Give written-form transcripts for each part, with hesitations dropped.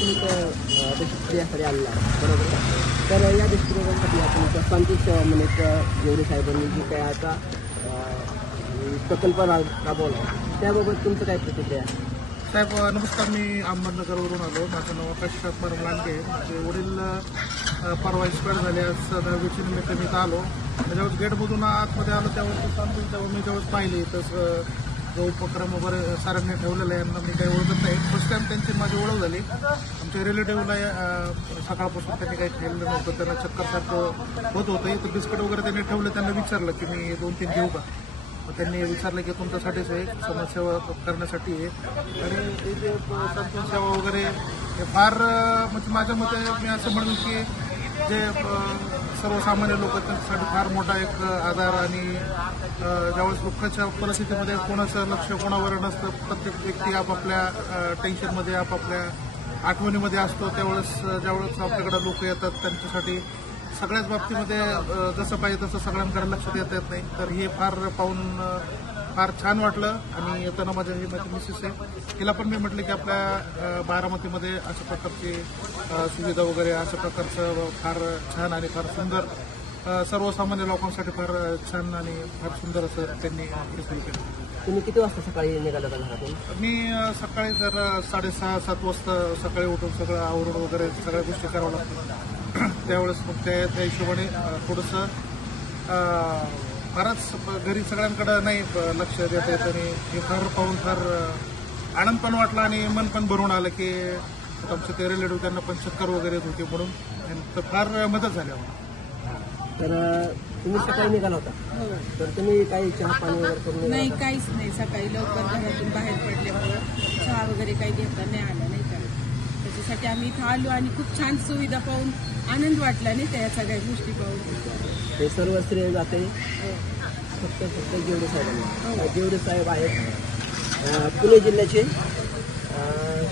आपण इथं देशप्रियाकडे आलेला आहे, बरोबर आहे. तर या देशप्रियासाठी आपण इथं सांत्वन सेवा म्हणून जेवढे साहेबांनी जे काय आता प्रकल्प राबवला आहे त्याबाबत तुमचं काय प्रतिक्रिया आहे? साहेब नमस्कार, मी अहमदनगरवरून आलो. माझं नाव आकाश परम लांडगे. माझे वडील परवा एक्सपायर झाले. आज 10वीच्या निमित्त मी इथं आलो. ज्यावेळेस गेटमधून आतमध्ये आलो त्यावेळेस तेव्हा मी ज्यावेळेस पाहिले तसं जो उपक्रम वगैरे सरांनी ठेवलेला आहे यांना मी काही ओळखत नाही. फर्स्ट टाइम त्यांची माझी ओळख झाली. आमच्या रिलेटिव्हला सकाळपासून त्यांनी काही खाल्लं नव्हतं, त्यांना चक्करसारखं होत होतं. तर बिस्किट वगैरे त्यांनी ठेवलं. त्यांना विचारलं की मी 2-3 घेऊ का. त्यांनी विचारलं की तुमच्यासाठीच आहे, समाजसेवा करण्यासाठी आहे. आणि हे जे सांत्वन सेवा वगैरे हे फार म्हणजे माझ्या मते मी असं म्हणेन की जे सर्वसामान्य लोक त्यांच्यासाठी फार मोठा एक आधार. आणि ज्यावेळेस दुःखाच्या परिस्थितीमध्ये कोणाचं लक्ष कोणावर नसतं, प्रत्येक व्यक्ती आपापल्या टेन्शनमध्ये आपापल्या आठवणीमध्ये असतो, त्यावेळेस ज्यावेळेस आपल्याकडे लोक येतात त्यांच्यासाठी सगळ्याच बाबतीमध्ये जसं पाहिजे तसं सगळ्यांकडे लक्ष देता येत नाही. तर हे फार पाहून फार छान वाटलं. आणि येताना माझ्या ही माझी मिसेस आहे, तिला पण मी म्हटलं की आपल्या बारामतीमध्ये अशा प्रकारची सुविधा वगैरे अशा प्रकारचं फार छान आणि फार सुंदर सर्वसामान्य लोकांसाठी फार छान आणि फार सुंदर असं त्यांनी सुरू केलं. तुम्ही किती वाजता सकाळी निघाला होता घरातून? मी सकाळी जर 6:30-7 वाजता सकाळी उठून सगळं आवरून वगैरे सगळ्या गोष्टी करावं लागतात. त्यावेळेस मग त्या हिशोबाने थोडंसं फारच घरी सगळ्यांकडे नाही लक्ष देता येत. आणि हे फार पाहून फार आनंद पण वाटला आणि मन पण भरून आलं की आमचे ते रिलेटिव्ह त्यांना पण चक्कर वगैरे येत होते म्हणून तर फार मदत झाली आम्हाला. तर तुम्ही सकाळी निघाला होता, तर तुम्ही काही चहा पाणी वगैरे करून नाही, काहीच नाही. सकाळी लवकर घरातून बाहेर पडल्यामुळं चहा वगैरे काही घेता नाही आला नाही का. त्याच्यासाठी आम्ही इथं आलो आणि खूप छान सुविधा पाहून आनंद वाटला नाही त्या सगळ्या गोष्टी पाहून. हे सर्व श्रेय जाते फक्त जेवढे साहेबांना. जेवढे साहेब आहेत पुणे जिल्ह्याचे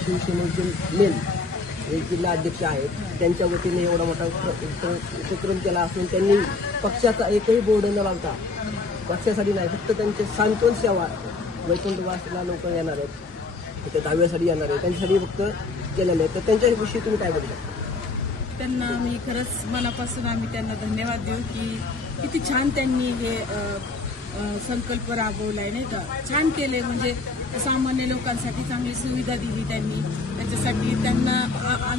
शिवसेनेचे मेन एक जिल्हा अध्यक्ष आहेत, त्यांच्या वतीने एवढा मोठा उपक्रम केला असून त्यांनी पक्षाचा एकही बोर्ड न लावता, पक्षासाठी नाही फक्त त्यांचे सांत्वन सेवा वैकुंठवासला लोक येणार आहेत, तिथे दहाव्यासाठी येणार आहेत, त्यांच्यासाठी फक्त केलेलं आहे. तर त्यांच्याविषयी तुम्ही काय बोलू शकता? त्यांना मी खरंच मनापासून आम्ही त्यांना धन्यवाद देऊ की किती छान त्यांनी हे संकल्प राबवलाय नाही का. छान केले, म्हणजे सामान्य लोकांसाठी चांगली सुविधा दिली त्यांनी. त्याच्यासाठी त्यांना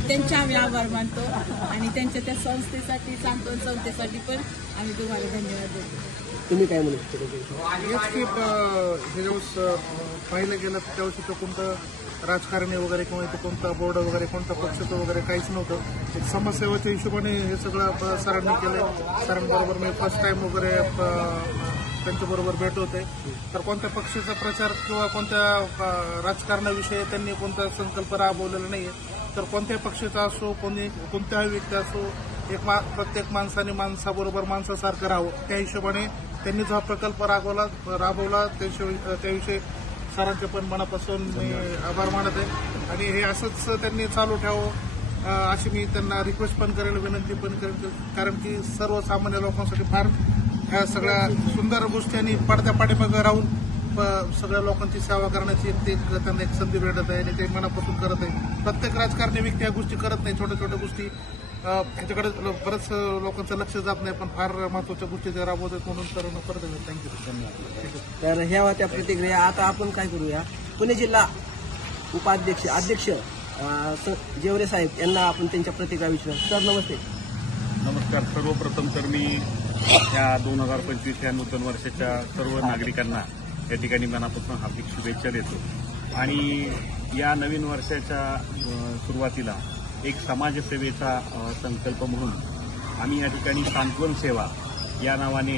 त्यांचे आम्ही आभार मानतो. आणि त्यांच्या त्या संस्थेसाठी, सांत्वन संस्थेसाठी पण आम्ही तुम्हाला धन्यवाद देतो. तुम्ही काय म्हणू शकता? हेच की हे ज्यावेळेस पाहिलं गेलं त्यावेळेस इथं कोणतं राजकारणी वगैरे किंवा इथं कोणता बोर्ड वगैरे कोणता पक्षाचं वगैरे काहीच नव्हतं. एक समाजसेवेच्या हिशोबाने हे सगळं सरांनी केलं. सरांबरोबर मी फर्स्ट टाइम वगैरे त्यांच्याबरोबर भेट होते. तर कोणत्या पक्षाचा प्रचार किंवा कोणत्या राजकारणाविषयी त्यांनी कोणता संकल्प राबवलेला नाहीये. तर कोणत्याही पक्षाचा असो, कोणत्याही व्यक्ती असो, प्रत्येक माणसाने माणसाबरोबर माणसासारखं राहावं, त्या हिशोबाने त्यांनी जो हा प्रकल्प राबवला त्याविषयी सरांचे पण मनापासून मी आभार मानत आहे. आणि हे असंच त्यांनी चालू ठेवावं अशी मी त्यांना रिक्वेस्ट पण करेल, विनंती पण करेल. कारण की सर्वसामान्य लोकांसाठी फार ह्या सगळ्या सुंदर गोष्टी आणि पडद्या पाठीमागं राहून सगळ्या लोकांची सेवा करण्याची त्यांना एक संधी भेटत आहे आणि ते मनापासून करत आहे. प्रत्येक राजकारणी व्यक्ती या गोष्टी करत नाही. छोट्या छोट्या गोष्टी ह्याच्याकडे बरंच लोकांचं लक्ष जात नाही, पण फार महत्वाच्या गोष्टी ते राबवतात म्हणून तर परत थँक्यू, धन्यवाद. तर ह्या होत्या प्रतिक्रिया. आता आपण काय करूया, पुणे जिल्हा अध्यक्ष जेवरे साहेब यांना आपण त्यांच्या प्रतिक्रिया विचारू. सर नमस्ते. नमस्कार. सर्वप्रथम तर मी या 2025 या नूतन वर्षाच्या सर्व नागरिकांना या ठिकाणी मनापासून हार्दिक शुभेच्छा देतो. आणि या नवीन वर्षाच्या सुरुवातीला एक समाजसेवेचा संकल्प म्हणून आम्ही या ठिकाणी सांत्वन सेवा या नावाने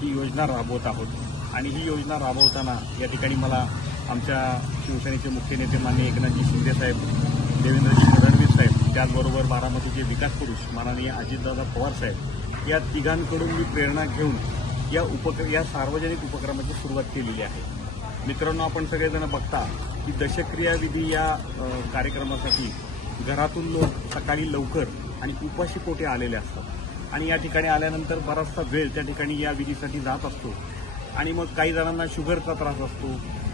ही योजना राबवत आहोत. आणि ही योजना राबवताना या ठिकाणी मला आमच्या शिवसेनेचे मुख्य नेते माननीय एकनाथजी शिंदे साहेब, देवेंद्रजी फडणवीस साहेब, त्याचबरोबर बारामतीचे विकास पुरुष माननीय अजितदादा पवार साहेब, या तिघांकडून मी प्रेरणा घेऊन या सार्वजनिक उपक्रमाची सुरुवात केलेली आहे. मित्रांनो, आपण सगळेजण बघता की दशक्रियाविधी या कार्यक्रमासाठी घरातून लोक सकाळी लवकर आणि उपाशीपोटी आलेले असतात. आणि या ठिकाणी आल्यानंतर बराचसा वेळ त्या ठिकाणी या विधीसाठी जात असतो. आणि मग काही जणांना शुगरचा त्रास असतो,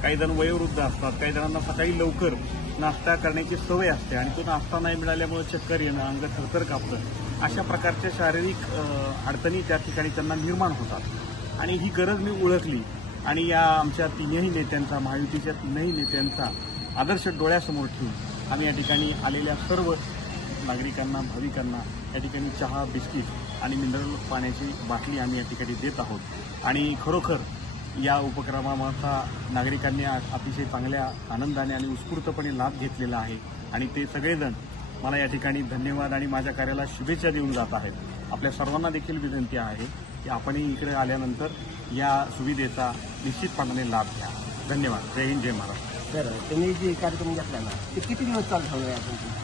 काही जण वयोवृद्ध असतात, काही जणांना सकाळी लवकर नाश्ता करण्याची सवय असते आणि तो नाश्ता नाही मिळाल्यामुळे चक्कर येणं, अंग थरथर कापतं, अशा प्रकारच्या शारीरिक अडचणी त्या ठिकाणी त्यांना निर्माण होतात. आणि ही गरज मी ओळखली आणि या आमच्या तीनही नेत्यांचा, महायुतीच्या तीनही नेत्यांचा आदर्श डोळ्यासमोर ठेवून आम्ही या ठिकाणी आलेल्या सर्व नागरिकांना, भाविकांना या ठिकाणी चहा, बिस्किट आणि मिनरल पाण्याची बाटली आम्ही या ठिकाणी देत आहोत. आणि खरोखर या उपक्रमाचा नागरिकांनी अतिशय चांगल्या आनंदाने आणि उत्स्फूर्तपणे लाभ घेतलेला आहे आणि ते सगळेजण मला या ठिकाणी धन्यवाद आणि माझ्या कार्याला शुभेच्छा देऊन जात आहेत. आपल्या सर्वांना देखील विनंती आहे की आपणही इकडे आल्यानंतर या सुविधेचा निश्चितपणाने लाभ घ्या. धन्यवाद. जय हिंद, जय महाराष्ट्र. तर तुम्ही जे कार्यक्रम घेतला ना ते किती दिवस चालू ठेवला आहे?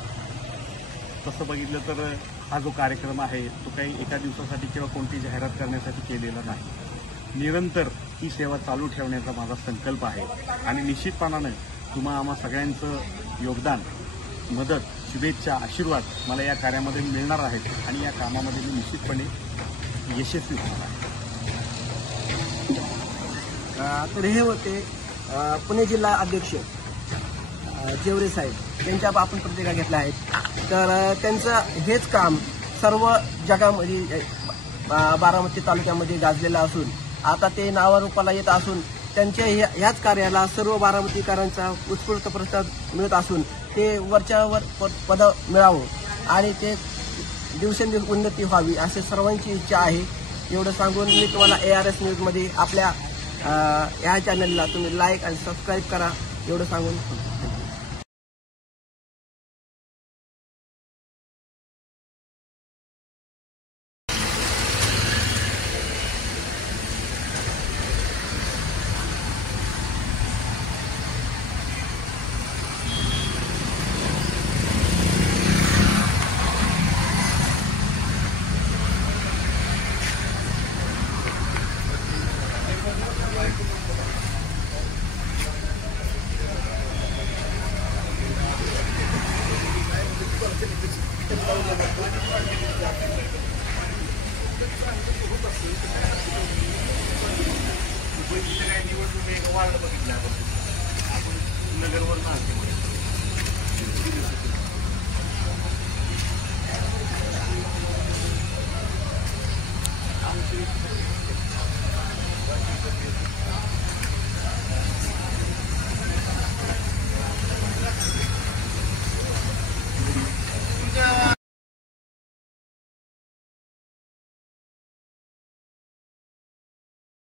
तसं बघितलं तर हा जो कार्यक्रम आहे तो काही एका दिवसासाठी किंवा कोणती जाहिरात करण्यासाठी केलेला नाही. निरंतर ही सेवा चालू ठेवण्याचा माझा संकल्प आहे आणि निश्चितपणानं तुम्हा आम्हा सगळ्यांचं योगदान, मदत, शुभेच्छा, आशीर्वाद मला या कार्यामध्ये मिळणार आहेत आणि या कामामध्ये मी निश्चितपणे यशस्वी होणार आहे. तर हे होते पुणे जिल्हा अध्यक्ष जेवरे साहेब, त्यांच्या आपण प्रतिक्रिया घेतल्या आहेत. तर त्यांचं हेच काम सर्व जगामध्ये बारामती तालुक्यामध्ये गाजलेलं असून आता ते नावारूपाला येत असून त्यांच्या ह्याच कार्याला सर्व बारामतीकरांचा उत्स्फूर्त प्रतिसाद मिळत असून ते वरच्यावर पद मिळावं आणि ते दिवसेंदिवस उन्नती व्हावी अशी सर्वांची इच्छा आहे. एवढं सांगून मी तुम्हाला ARS न्यूजमध्ये आपल्या या चॅनलला तुम्ही लाईक आणि सबस्क्राईब करा एवढं सांगून निवडणूक वाढ बघितल्या